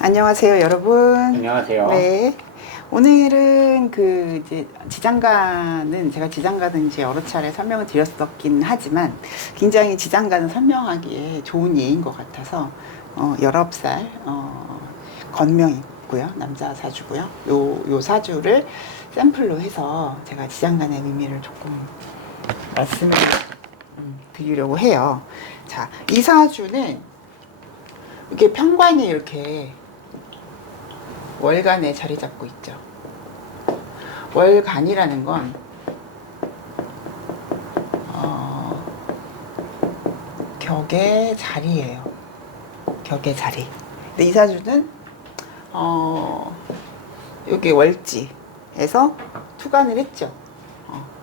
안녕하세요, 여러분. 안녕하세요. 네. 오늘은 이제 지장간은 제가 지장간은 이제 여러 차례 설명을 드렸었긴 하지만 굉장히 지장간을 설명하기에 좋은 예인 것 같아서 19살 건명이고요. 남자 사주고요. 요 사주를 샘플로 해서 제가 지장간의 의미를 조금 말씀을 드리려고 해요. 자, 이 사주는 이게 편관이 이렇게 월간에 자리 잡고 있죠. 월간이라는 건 격의 자리예요. 격의 자리. 근데 이 사주는 여기 월지에서 투관을 했죠.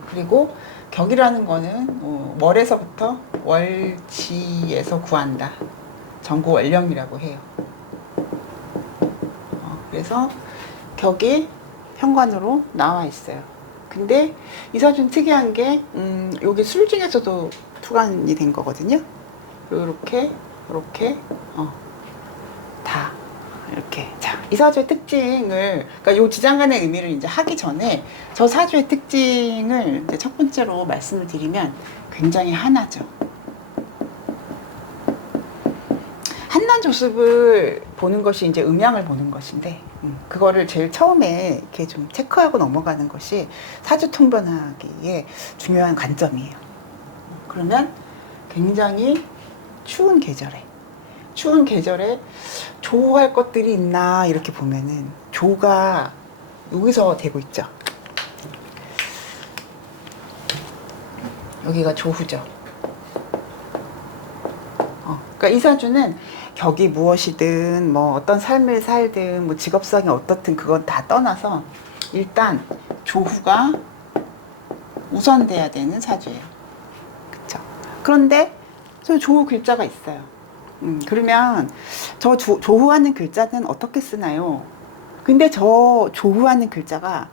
그리고 격이라는 거는 월에서부터 월지에서 구한다. 전구월령이라고 해요. 그래서 격이 현관으로 나와 있어요. 근데 이 사주는 특이한 게 여기 술 중에서도 투관이 된 거거든요. 이렇게 다 이렇게. 자, 이 사주의 특징을, 그러니까 요 지장간의 의미를 이제 하기 전에 저 사주의 특징을 이제 첫 번째로 말씀을 드리면 굉장히 하나죠. 한난 조습을 보는 것이 이제 음양을 보는 것인데, 그거를 제일 처음에 이렇게 좀 체크하고 넘어가는 것이 사주 통변하기에 중요한 관점이에요. 그러면 굉장히 추운 계절에 조할 것들이 있나 이렇게 보면은 조가 여기서 되고 있죠. 여기가 조후죠. 그러니까 이 사주는 격이 무엇이든 뭐 어떤 삶을 살든 뭐 직업성이 어떻든 그건 다 떠나서 일단 조후가 우선돼야 되는 사주예요. 그쵸? 그런데 저 조후 글자가 있어요. 그러면 저 조후하는 글자는 어떻게 쓰나요? 근데 저 조후하는 글자가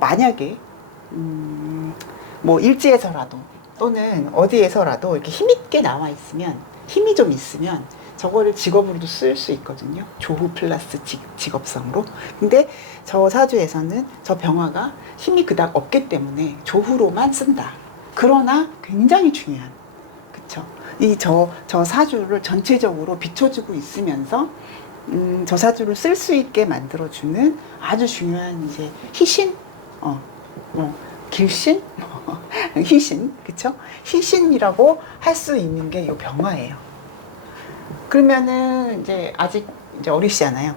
만약에 뭐 일지에서라도 또는 어디에서라도 이렇게 힘있게 나와 있으면, 힘이 좀 있으면 저거를 직업으로도 쓸 수 있거든요. 조후 플러스 직업성으로. 근데 저 사주에서는 저 병화가 힘이 그닥 없기 때문에 조후로만 쓴다. 그러나 굉장히 중요한, 그쵸? 저 사주를 전체적으로 비춰주고 있으면서 저 사주를 쓸 수 있게 만들어주는 아주 중요한 이제 희신, 길신, 희신, 그쵸? 희신이라고 할 수 있는 게 이 병화예요. 그러면은 이제 아직 이제 어리시잖아요.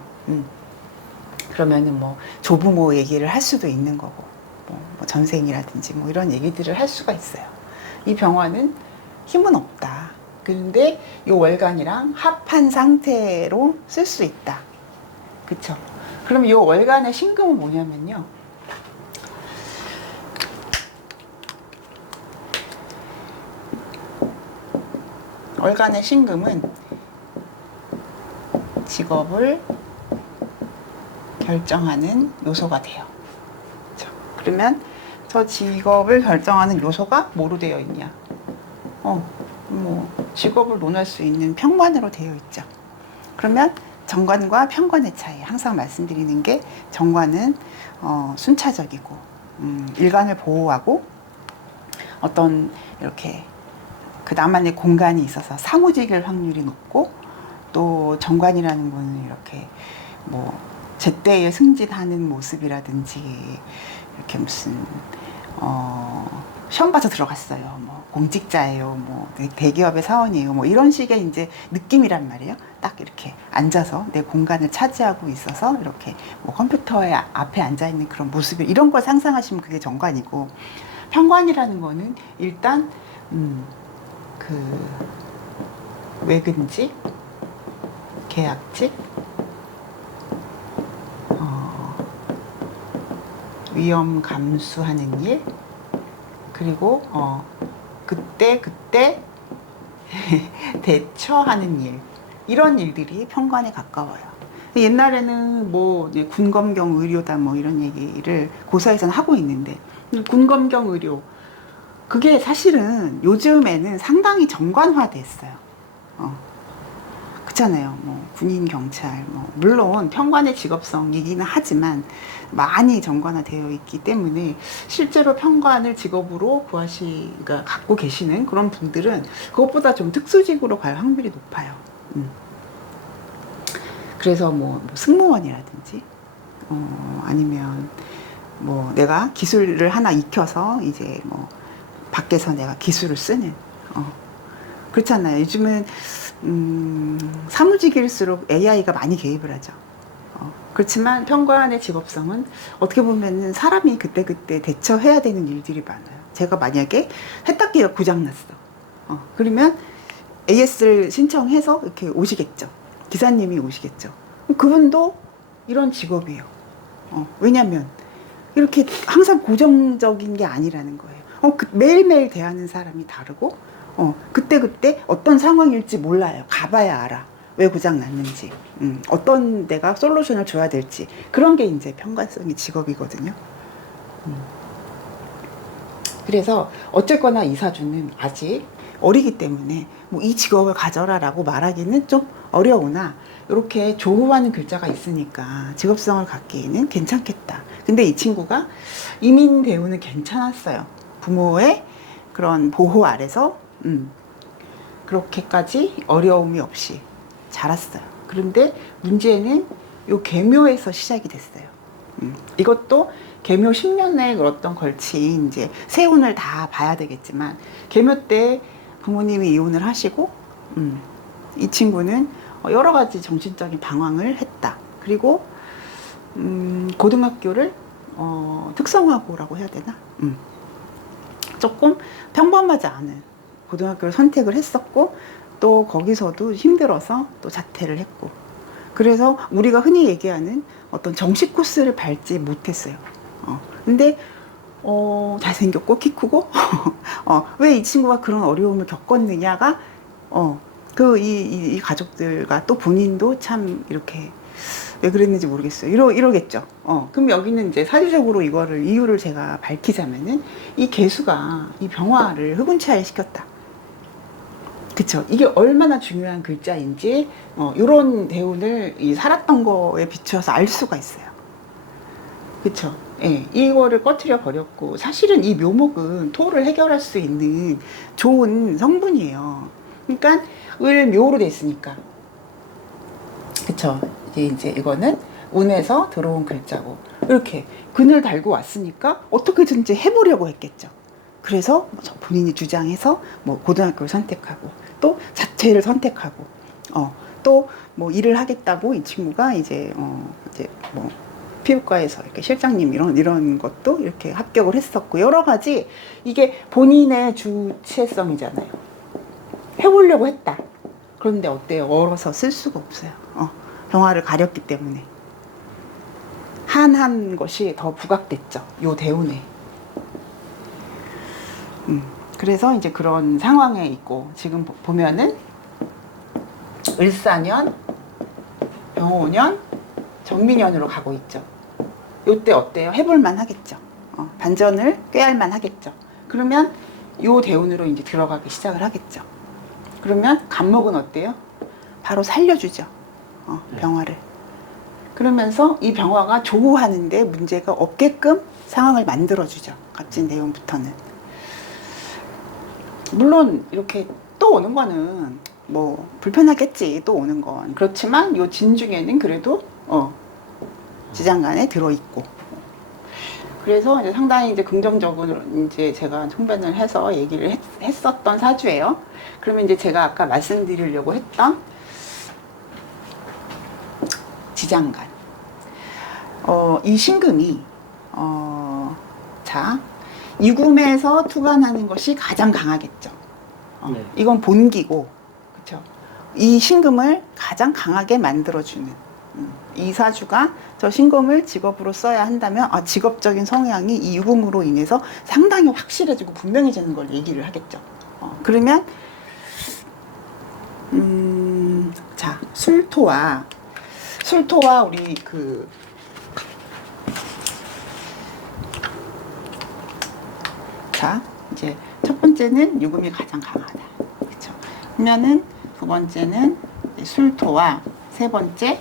그러면은 뭐 조부모 얘기를 할 수도 있는 거고, 뭐 전생이라든지 뭐 이런 얘기들을 할 수가 있어요. 이 병화는 힘은 없다. 그런데 이 월간이랑 합한 상태로 쓸 수 있다. 그쵸? 그럼 이 월간의 신금은 뭐냐면요. 월간의 신금은 직업을 결정하는 요소가 돼요. 그렇죠? 그러면 저 직업을 결정하는 요소가 뭐로 되어 있냐? 뭐 직업을 논할 수 있는 편관으로 되어 있죠. 그러면 정관과 편관의 차이, 항상 말씀드리는 게 정관은 순차적이고 일관을 보호하고 어떤 이렇게 그 나만의 공간이 있어서 사무직일 확률이 높고, 또 정관이라는 거는 이렇게 뭐 제때에 승진하는 모습이라든지 이렇게 무슨 시험 봐서 들어갔어요, 뭐 공직자예요, 뭐 대기업의 사원이에요, 뭐 이런 식의 이제 느낌이란 말이에요. 딱 이렇게 앉아서 내 공간을 차지하고 있어서 이렇게 뭐 컴퓨터에 앞에 앉아 있는 그런 모습, 이런 걸 상상하시면 그게 정관이고, 편관이라는 거는 일단 그 외근직, 계약직, 위험 감수하는 일, 그리고 그때 대처하는 일, 이런 일들이 편관에 가까워요. 옛날에는 뭐 군검경 의료다 뭐 이런 얘기를 고사에서는 하고 있는데, 군검경 의료, 그게 사실은 요즘에는 상당히 정관화됐어요. 그렇잖아요. 뭐 군인, 경찰, 뭐 물론 평관의 직업성이기는 하지만 많이 정관화되어 있기 때문에 실제로 평관을 직업으로 그러니까 갖고 계시는 그런 분들은 그것보다 좀 특수직으로 갈 확률이 높아요. 그래서 뭐 승무원이라든지 아니면 뭐 내가 기술을 하나 익혀서 이제 뭐 밖에서 내가 기술을 쓰는 그렇잖아요. 요즘은 사무직일수록 AI가 많이 개입을 하죠. 그렇지만 평관의 직업성은 어떻게 보면은 사람이 그때그때 대처해야 되는 일들이 많아요. 제가 만약에 세탁기가 고장났어. 그러면 AS를 신청해서 이렇게 오시겠죠. 기사님이 오시겠죠. 그분도 이런 직업이에요. 왜냐면 이렇게 항상 고정적인 게 아니라는 거예요. 매일매일 대하는 사람이 다르고 그때그때 어떤 상황일지 몰라요. 가봐야 알아. 왜 고장 났는지, 어떤 내가 솔루션을 줘야 될지. 그런 게 이제 평관성의 직업이거든요. 그래서 어쨌거나 이사주는 아직 어리기 때문에 뭐 이 직업을 가져라라고 말하기는 좀 어려우나 이렇게 조후하는 글자가 있으니까 직업성을 갖기에는 괜찮겠다. 근데 이 친구가 이민 대우는 괜찮았어요. 부모의 그런 보호 아래서 그렇게까지 어려움이 없이 자랐어요. 그런데 문제는 요 계묘에서 시작이 됐어요. 이것도 계묘 10년의 어떤 걸친 이제 세운을 다 봐야 되겠지만 계묘 때 부모님이 이혼을 하시고 이 친구는 여러 가지 정신적인 방황을 했다. 그리고 고등학교를 특성화고라고 해야 되나? 조금 평범하지 않은 고등학교를 선택을 했었고 또 거기서도 힘들어서 또 자퇴를 했고 그래서 우리가 흔히 얘기하는 어떤 정식 코스를 밟지 못했어요. 근데 잘생겼고 키 크고 왜 이 친구가 그런 어려움을 겪었느냐가 이 가족들과 또 본인도 참 이렇게 왜 그랬는지 모르겠어요. 이러겠죠. 그럼 여기는 이제 사주적으로 이유를 제가 밝히자면은 이 개수가 이 병화를 흑운차에 시켰다. 그쵸. 이게 얼마나 중요한 글자인지, 요런 대운을 살았던 거에 비추어서 알 수가 있어요. 그쵸. 예, 이거를 꺼트려 버렸고, 사실은 이 묘목은 토를 해결할 수 있는 좋은 성분이에요. 그러니까, 을 묘로 돼 있으니까. 그쵸. 이제 이거는 운에서 들어온 글자고, 이렇게 근을 달고 왔으니까 어떻게든지 해보려고 했겠죠. 그래서 본인이 주장해서 뭐 고등학교를 선택하고, 또 자퇴를 선택하고, 또 뭐 일을 하겠다고 이 친구가 이제 뭐 피부과에서 이렇게 실장님 이런 것도 이렇게 합격을 했었고 여러 가지 이게 본인의 주체성이잖아요. 해보려고 했다. 그런데 어때요? 얼어서 쓸 수가 없어요. 병화를 가렸기 때문에 한 것이 더 부각됐죠. 요 대운에. 그래서 이제 그런 상황에 있고 지금 보면은 을사년, 병호년, 정민년으로 가고 있죠. 요때 어때요? 해볼만 하겠죠. 반전을 꾀할만 하겠죠. 그러면 요 대운으로 이제 들어가기 시작을 하겠죠. 그러면 간목은 어때요? 바로 살려주죠. 병화를. 그러면서 이 병화가 조우하는데 문제가 없게끔 상황을 만들어주죠. 갑진 대운부터는. 물론 이렇게 또 오는 거는 뭐 불편하겠지. 또 오는 건. 그렇지만 요 진중에는 그래도 지장간에 들어있고. 그래서 이제 상당히 이제 긍정적으로 이제 제가 총변을 해서 얘기를 했었던 사주예요. 그러면 이제 제가 아까 말씀드리려고 했던 지장간. 이 신금이, 자, 이금에서 투관하는 것이 가장 강하겠죠. 네. 이건 본기고, 그쵸. 이 신금을 가장 강하게 만들어주는, 이 사주가 저 신금을 직업으로 써야 한다면, 직업적인 성향이 이 유금으로 인해서 상당히 확실해지고 분명해지는 걸 얘기를 하겠죠. 그러면, 자, 술토와 우리 자, 이제 첫 번째는 유금이 가장 강하다. 그렇죠? 그러면은 두 번째는 술토와 세 번째,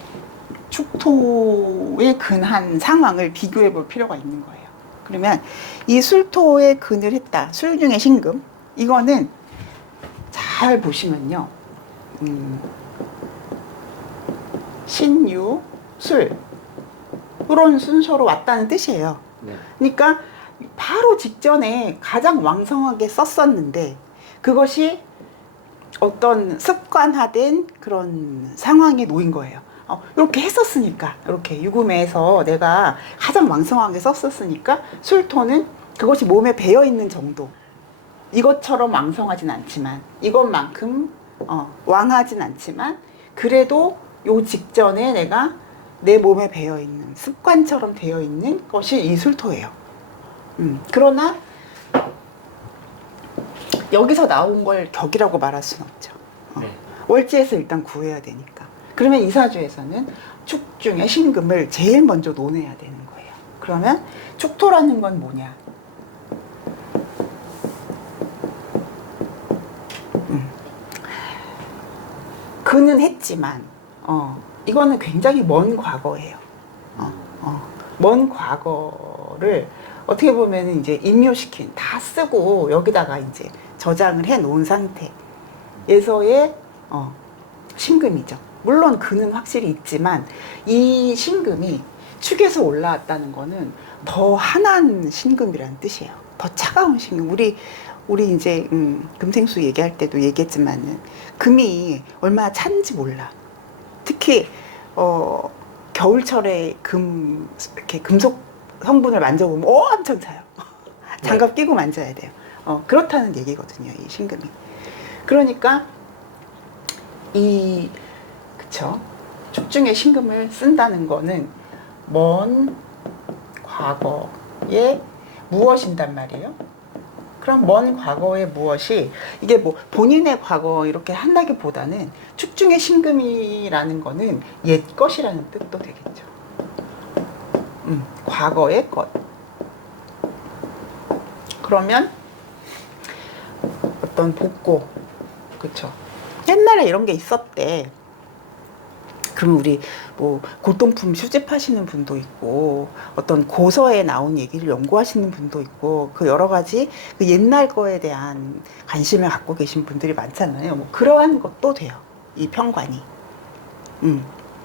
축토의 근한 상황을 비교해 볼 필요가 있는 거예요. 그러면 이 술토에 근을 했다. 술 중에 신금. 이거는 잘 보시면요. 신유, 술. 이런 순서로 왔다는 뜻이에요. 네. 그러니까 바로 직전에 가장 왕성하게 썼었는데 그것이 어떤 습관화된 그런 상황에 놓인 거예요. 이렇게 했었으니까, 이렇게 유금에서 내가 가장 왕성하게 썼었으니까 술토는 그것이 몸에 배어 있는 정도. 이것처럼 왕성하진 않지만, 이것만큼 왕하진 않지만, 그래도 요 직전에 내가 내 몸에 배어 있는 습관처럼 되어 있는 것이 이 술토예요. 그러나 여기서 나온 걸 격이라고 말할 수는 없죠. 네. 월지에서 일단 구해야 되니까. 그러면 이사주에서는 축 중에 신금을 제일 먼저 논해야 되는 거예요. 그러면 축토라는 건 뭐냐? 그는 했지만 이거는 굉장히 먼 과거예요. 먼 과거를 어떻게 보면 이제 임묘시킨, 다 쓰고 여기다가 이제 저장을 해 놓은 상태에서의 신금이죠. 물론 그는 확실히 있지만 이 신금이 축에서 올라왔다는 거는 더 한한 신금이라는 뜻이에요. 더 차가운 신금. 우리 이제 금생수 얘기할 때도 얘기했지만은 금이 얼마나 찬지 몰라. 특히 겨울철에 이렇게 금속 성분을 만져보면 엄청 차요. 장갑 끼고 만져야 돼요. 그렇다는 얘기거든요, 이 신금이. 그러니까 그쵸. 축중에 신금을 쓴다는 거는 먼 과거에 무엇인단 말이에요. 그럼 먼 과거의 무엇이, 이게 뭐 본인의 과거 이렇게 한다기보다는 축중의 신금이라는 거는 옛 것이라는 뜻도 되겠죠. 과거의 것. 그러면 어떤 복고, 그쵸. 옛날에 이런 게 있었대. 그럼 우리 뭐 골동품 수집하시는 분도 있고 어떤 고서에 나온 얘기를 연구하시는 분도 있고 그 여러 가지 그 옛날 거에 대한 관심을 갖고 계신 분들이 많잖아요. 뭐 그러한 것도 돼요. 이 평관이.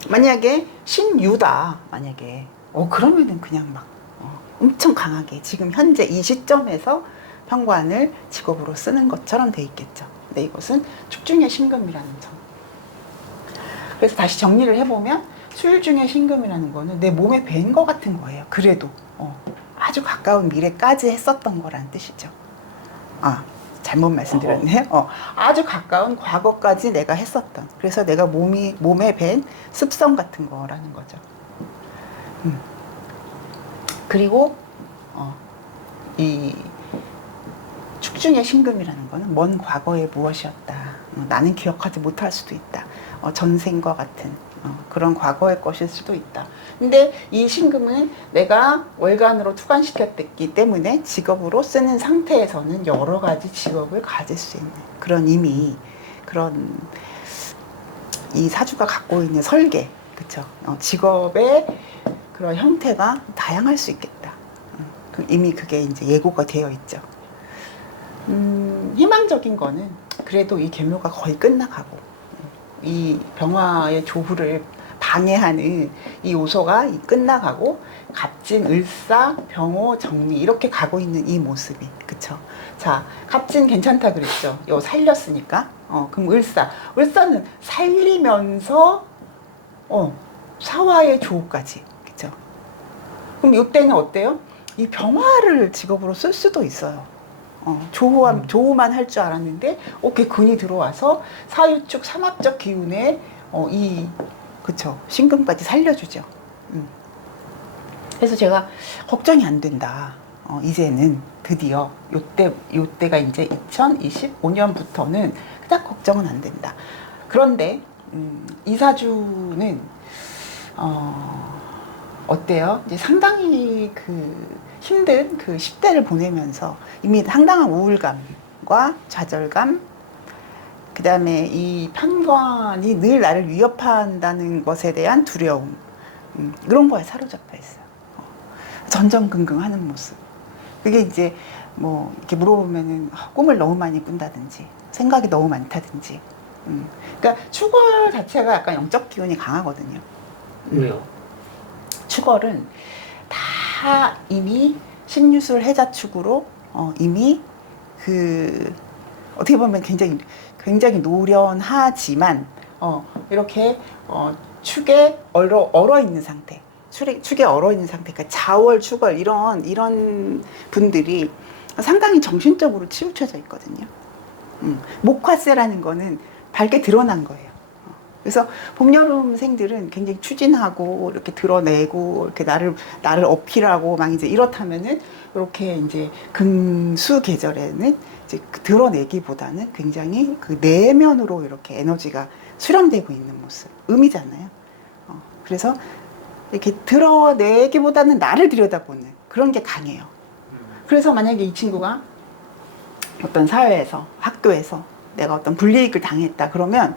만약에 신유다. 만약에 그러면은 그냥 막 엄청 강하게 지금 현재 이 시점에서 평관을 직업으로 쓰는 것처럼 돼 있겠죠. 근데 이것은 축중의 신금이라는 점. 그래서 다시 정리를 해보면 술 중에 신금이라는 거는 내 몸에 밴 거 같은 거예요. 그래도 아주 가까운 미래까지 했었던 거라는 뜻이죠. 잘못 말씀드렸네요. 아주 가까운 과거까지 내가 했었던. 그래서 내가 몸에 밴 습성 같은 거라는 거죠. 그리고 이 축중의 신금이라는 거는 먼 과거에 무엇이었다. 나는 기억하지 못할 수도 있다. 전생과 같은 그런 과거의 것일 수도 있다. 근데 이 신금은 내가 월간으로 투관시켰기 때문에 직업으로 쓰는 상태에서는 여러 가지 직업을 가질 수 있는 그런 이미 그런 이 사주가 갖고 있는 설계, 그쵸? 직업의 그런 형태가 다양할 수 있겠다. 이미 그게 이제 예고가 되어 있죠. 희망적인 거는 그래도 이 계묘가 거의 끝나가고 이 병화의 조후를 방해하는 이 요소가 끝나가고 갑진, 을사, 병호, 정리 이렇게 가고 있는 이 모습이, 그쵸? 자, 갑진 괜찮다 그랬죠? 요 살렸으니까. 그럼 을사는 살리면서 사화의 조후까지, 그쵸? 그럼 이때는 어때요? 이 병화를 직업으로 쓸 수도 있어요. 조우만 할 줄 알았는데, 오케이, 근이 들어와서 사유축 삼합적 기운에, 그쵸, 신금까지 살려주죠. 그래서 제가 걱정이 안 된다. 이제는 드디어, 요때가 이제 2025년부터는 그닥 걱정은 안 된다. 그런데, 이 사주는, 어때요? 이제 상당히 힘든 그 10대를 보내면서 이미 상당한 우울감과 좌절감, 그 다음에 이 편관이 늘 나를 위협한다는 것에 대한 두려움, 그런 거에 사로잡혀 있어요. 전전긍긍하는 모습. 그게 이제 뭐 이렇게 물어보면은 꿈을 너무 많이 꾼다든지 생각이 너무 많다든지. 그러니까 추월 자체가 약간 영적 기운이 강하거든요. 왜요? 추월은 다 이미 신유술 해자축으로 이미 그 어떻게 보면 굉장히 노련하지만 이렇게 축에 얼어 있는 상태, 축에 얼어 있는 상태, 그러니까 자월, 추월 이런 분들이 상당히 정신적으로 치우쳐져 있거든요. 목화세라는 거는 밝게 드러난 거예요. 그래서 봄, 여름생들은 굉장히 추진하고 이렇게 드러내고 이렇게 나를 어필하고 막 이제 이렇다면은 이렇게 이제 금수 계절에는 이제 드러내기보다는 굉장히 그 내면으로 이렇게 에너지가 수렴되고 있는 모습, 음이잖아요. 그래서 이렇게 드러내기보다는 나를 들여다보는 그런 게 강해요. 그래서 만약에 이 친구가 어떤 사회에서, 학교에서 내가 어떤 불이익을 당했다 그러면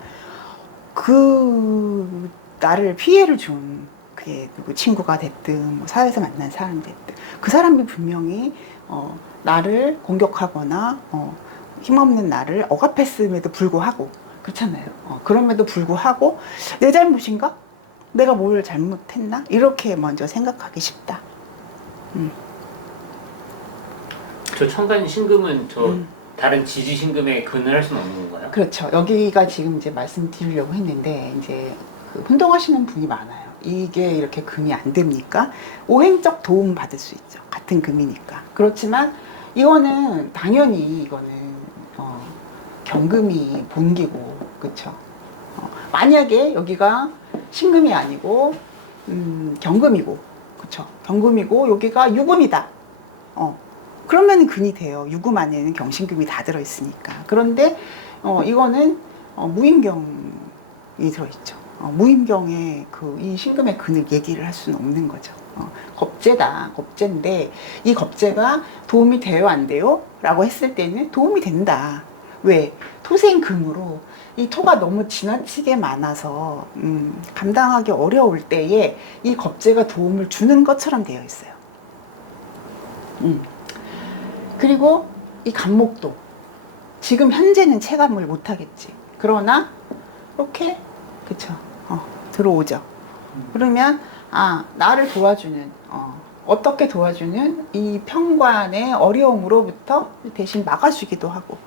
그 나를 피해를 준 그게 누구 친구가 됐든 뭐 사회에서 만난 사람이 됐든 그 사람이 분명히 나를 공격하거나 힘없는 나를 억압했음에도 불구하고 그렇잖아요. 그럼에도 불구하고 내 잘못인가? 내가 뭘 잘못했나? 이렇게 먼저 생각하기 쉽다. 저 청간 신금은 다른 지지 신금에 근을할 수는 없는 건가요? 그렇죠. 여기가 지금 이제 말씀드리려고 했는데 이제 그 혼동하시는 분이 많아요. 이게 이렇게 금이 안 됩니까? 오행적 도움 받을 수 있죠. 같은 금이니까. 그렇지만 이거는 당연히 이거는 경금이 본기고 그렇죠. 만약에 여기가 신금이 아니고 경금이고 그렇죠. 경금이고 여기가 유금이다. 그러면 근이 돼요. 유금 안에는 경신금이 다 들어있으니까. 그런데 이거는 무임경이 들어있죠. 무임경에 이 신금의 근을 얘기를 할 수는 없는 거죠. 겁재다, 겁재인데 이 겁재가 도움이 돼요, 안 돼요? 라고 했을 때는 도움이 된다. 왜? 토생금으로 이 토가 너무 지나치게 많아서 감당하기 어려울 때에 이 겁재가 도움을 주는 것처럼 되어 있어요. 그리고 이 간목도 지금 현재는 체감을 못하겠지. 그러나 이렇게 그쵸 들어오죠. 그러면 나를 도와주는 어떻게 도와주는 이 편관의 어려움으로부터 대신 막아주기도 하고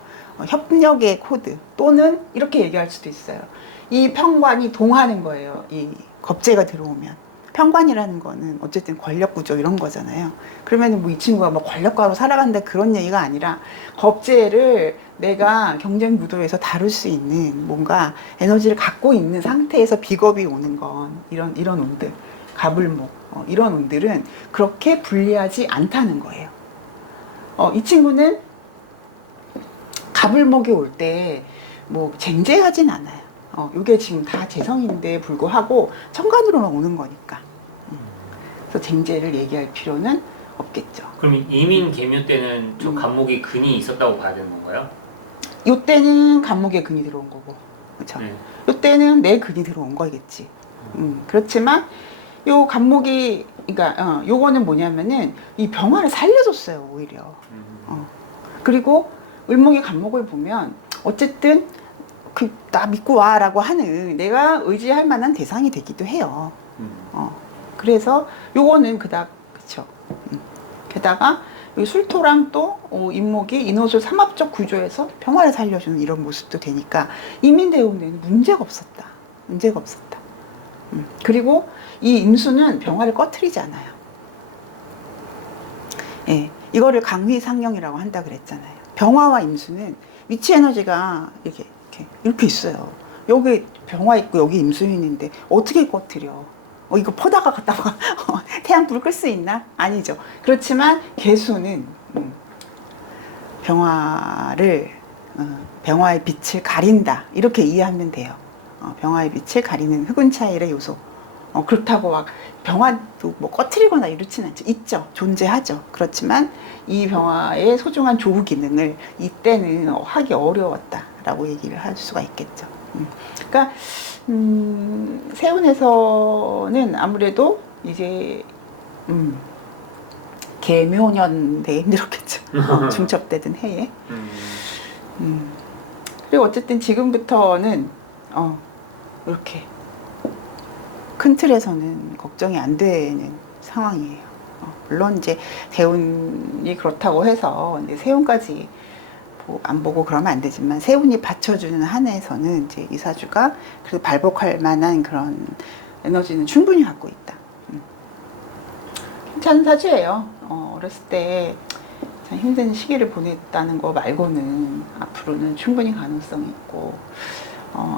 협력의 코드 또는 이렇게 얘기할 수도 있어요. 이 편관이 동하는 거예요. 이 겁재가 들어오면. 편관이라는 거는 어쨌든 권력구조 이런 거잖아요. 그러면 뭐 이 친구가 뭐 권력가로 살아간다 그런 얘기가 아니라 겁재를 내가 경쟁 구도에서 다룰 수 있는 뭔가 에너지를 갖고 있는 상태에서 비겁이 오는 건 이런 운들, 가불목 이런 운들은 그렇게 불리하지 않다는 거예요. 이 친구는 가불목이 올 때 뭐 쟁쟁하진 않아요. 이게 지금 다 재성인데 불구하고 천간으로만 오는 거니까. 그래서 쟁제를 얘기할 필요는 없겠죠. 그럼 이민 개묘 때는 저 간목이 근이 있었다고 봐야 되는 건가요? 요때는 간목에 근이 들어온 거고, 그렇죠? 네. 요때는 내 근이 들어온 거겠지. 그렇지만 요 간목이, 그러니까 요거는 뭐냐면은 이 병화를 살려줬어요, 오히려. 그리고 을목이 간목을 보면 어쨌든 나 믿고 와라고 하는 내가 의지할 만한 대상이 되기도 해요. 그래서 요거는 그닥 그쵸. 게다가 이 술토랑 또 인목이 인호술 삼합적 구조에서 평화를 살려주는 이런 모습도 되니까 이민대운에는 문제가 없었다. 문제가 없었다. 그리고 이 임수는 병화를 꺼트리지 않아요. 예, 이거를 강휘상령이라고 한다 그랬잖아요. 병화와 임수는 위치 에너지가 이렇게 있어요. 여기 병화 있고 여기 임수인인데 어떻게 꺼트려? 이거 퍼다가 갖다가 태양 불 끌 수 있나? 아니죠. 그렇지만 개수는 병화의 빛을 가린다 이렇게 이해하면 돼요. 병화의 빛을 가리는 흑운 차일의 요소. 그렇다고 막 병화도 뭐 꺼트리거나 이렇진 않죠. 있죠. 존재하죠. 그렇지만 이 병화의 소중한 조후 기능을 이때는 하기 어려웠다 있다라고 얘기를 할 수가 있겠죠. 그러니까 세운에서는 아무래도 이제 개묘년 되게 힘들었겠죠. 중첩되던 해에. 그리고 어쨌든 지금부터는 이렇게 큰 틀에서는 걱정이 안 되는 상황이에요. 물론 이제 대운이 그렇다고 해서 이제 세운까지 안 보고 그러면 안 되지만 세운이 받쳐주는 한 해에서는 이제 이 사주가 그래도 발복할 만한 그런 에너지는 충분히 갖고 있다. 괜찮은 사주예요. 어렸을 때 참 힘든 시기를 보냈다는 거 말고는 앞으로는 충분히 가능성이 있고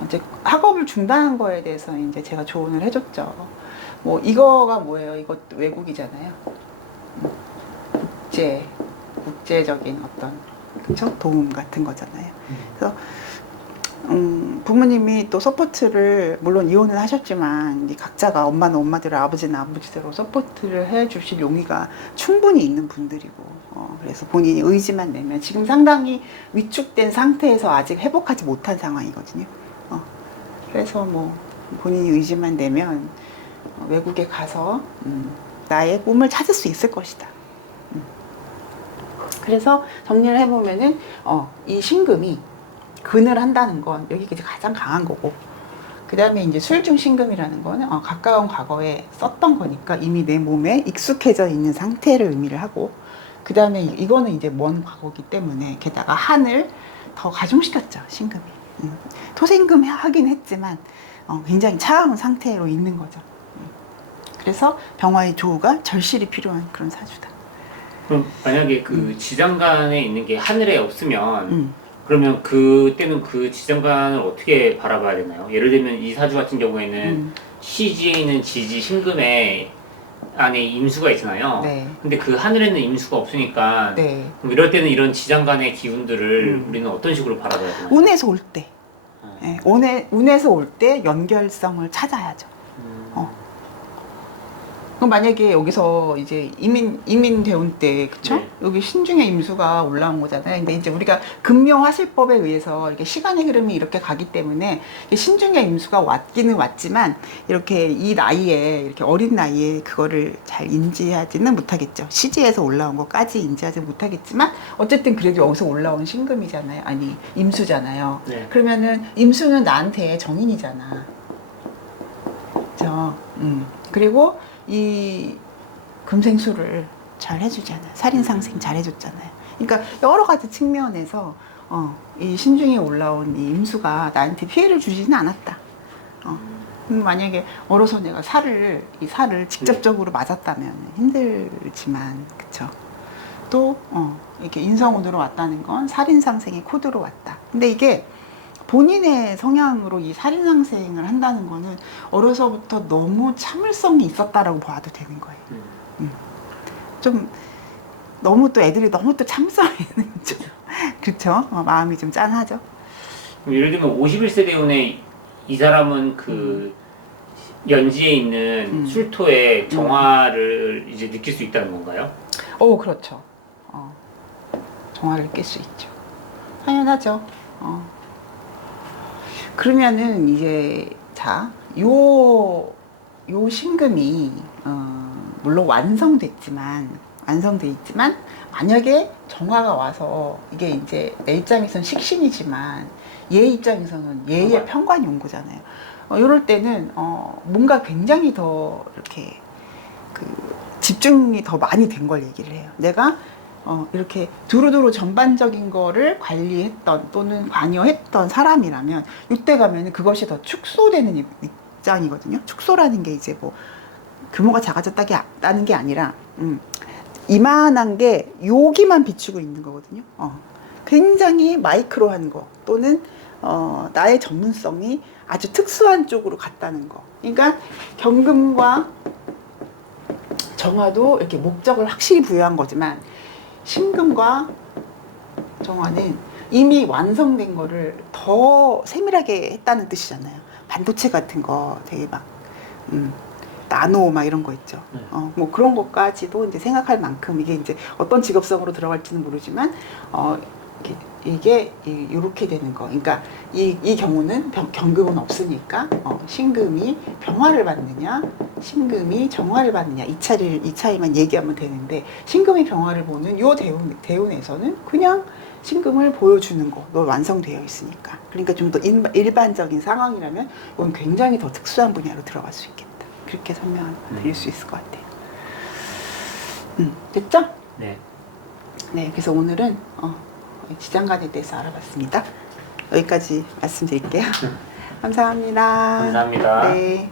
이제 학업을 중단한 거에 대해서 이제 제가 조언을 해줬죠. 뭐 이거가 뭐예요? 이것도 외국이잖아요. 국제적인 어떤 그쵸? 도움 같은 거잖아요. 그래서 부모님이 또 서포트를 물론 이혼은 하셨지만 각자가 엄마는 엄마대로 아버지는 아버지대로 서포트를 해주실 용의가 충분히 있는 분들이고 그래서 본인이 의지만 내면 지금 상당히 위축된 상태에서 아직 회복하지 못한 상황이거든요. 그래서 뭐 본인이 의지만 내면 외국에 가서 나의 꿈을 찾을 수 있을 것이다. 그래서 정리를 해보면은 이 신금이 근을 한다는 건 여기가 이제 가장 강한 거고, 그 다음에 이제 술중 신금이라는 거는 가까운 과거에 썼던 거니까 이미 내 몸에 익숙해져 있는 상태를 의미를 하고, 그 다음에 이거는 이제 먼 과거기 때문에 게다가 한을 더 가중시켰죠, 신금이. 토생금 하긴 했지만 굉장히 차가운 상태로 있는 거죠. 그래서 병화의 조우가 절실히 필요한 그런 사주다. 그럼 만약에 그 지장간에 있는 게 하늘에 없으면 그러면 그때는 그 지장간을 어떻게 바라봐야 되나요? 예를 들면 이 사주 같은 경우에는 시지에 있는 지지 신금에 안에 임수가 있잖아요. 네. 근데 그 하늘에는 임수가 없으니까 네. 그럼 이럴 때는 이런 지장간의 기운들을 우리는 어떤 식으로 바라봐야 되나요? 운에서 올 때, 네, 운에서 올 때 연결성을 찾아야죠. 그럼 만약에 여기서 이제 이민 대운 때, 그쵸? 네. 여기 신중의 임수가 올라온 거잖아요. 근데 이제 우리가 금묘화실법에 의해서 이렇게 시간의 흐름이 이렇게 가기 때문에 신중의 임수가 왔기는 왔지만 이렇게 이 나이에, 이렇게 어린 나이에 그거를 잘 인지하지는 못하겠죠. 시지에서 올라온 것까지 인지하지 못하겠지만 어쨌든 그래도 여기서 올라온 신금이잖아요. 아니, 임수잖아요. 네. 그러면은 임수는 나한테 정인이잖아. 그죠? 그리고 이 금생수를 잘 해주잖아요. 살인상생 잘 해줬잖아요. 그러니까 여러 가지 측면에서 이 신중에 올라온 이 임수가 나한테 피해를 주지는 않았다. 만약에 얼어서 내가 이 살을 직접적으로 맞았다면 힘들지만, 그쵸? 또 이렇게 인성운으로 왔다는 건 살인상생의 코드로 왔다. 근데 이게 본인의 성향으로 이 살인상생을 한다는 거는 어려서부터 너무 참을성이 있었다라고 봐도 되는 거예요. 좀 너무 또 애들이 너무 또 참을성이 있는 거죠. 그렇죠? 마음이 좀 짠하죠. 그럼 예를 들면 51세 대운에 이 사람은 그 연지에 있는 술토의 정화를 이제 느낄 수 있다는 건가요? 그렇죠. 정화를 깰 수 있죠. 당연하죠. 그러면은 이제 요 신금이 물론 완성돼 있지만 만약에 정화가 와서 이게 이제 내 입장에서는 식신이지만 얘 입장에서는 얘의 편관이 온 거잖아요. 이럴 때는 뭔가 굉장히 더 이렇게 그 집중이 더 많이 된 걸 얘기를 해요. 내가 이렇게 두루두루 전반적인 거를 관리했던 또는 관여했던 사람이라면 이때 가면 그것이 더 축소되는 입장이거든요. 축소라는 게 이제 뭐 규모가 작아졌다는 게 아니라 이만한 게 여기만 비추고 있는 거거든요. 굉장히 마이크로한 거 또는 나의 전문성이 아주 특수한 쪽으로 갔다는 거. 그러니까 경금과 정화도 이렇게 목적을 확실히 부여한 거지만 신금과 정화는 이미 완성된 거를 더 세밀하게 했다는 뜻이잖아요. 반도체 같은 거 되게 막 나노 막 이런 거 있죠. 뭐 그런 것까지도 이제 생각할 만큼 이게 이제 어떤 직업성으로 들어갈지는 모르지만 이게 이렇게 되는 거. 그러니까 이 경우는 경금은 없으니까 신금이 병화를 받느냐, 신금이 정화를 받느냐 이 차이만 얘기하면 되는데 신금이 병화를 보는 요 대운에서는 그냥 신금을 보여주는 거. 너 완성되어 있으니까. 그러니까 좀 더 일반적인 상황이라면 이건 굉장히 더 특수한 분야로 들어갈 수 있겠다. 그렇게 설명드릴 수 있을 것 같아요. 됐죠? 네. 네, 그래서 오늘은 지장간에 대해서 알아봤습니다. 여기까지 말씀드릴게요. 감사합니다. 감사합니다. 네.